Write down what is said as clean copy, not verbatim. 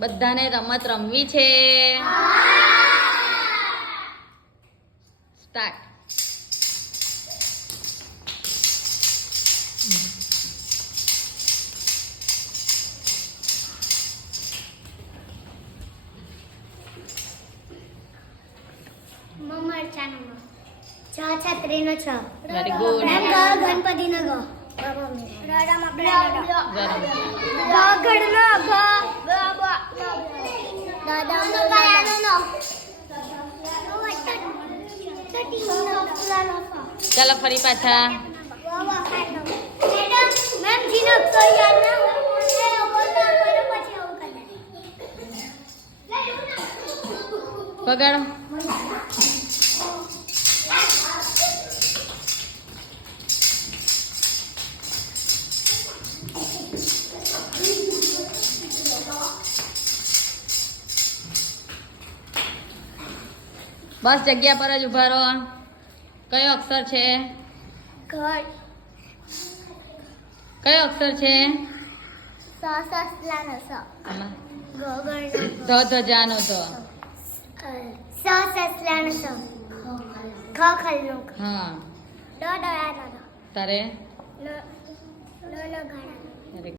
બધાને રમત રમવી છે. સ્ટાર્ટ. છત્રીનો છ. Very good. ગણપતિનો ગ. ચાલો ફરી પાછા. વગાડો. બસ જગ્યા પર જ ઉભા રહો. કયો અક્ષર છે? કયો અક્ષર છે? આમાં. ધજાનો ધ. હા. તારે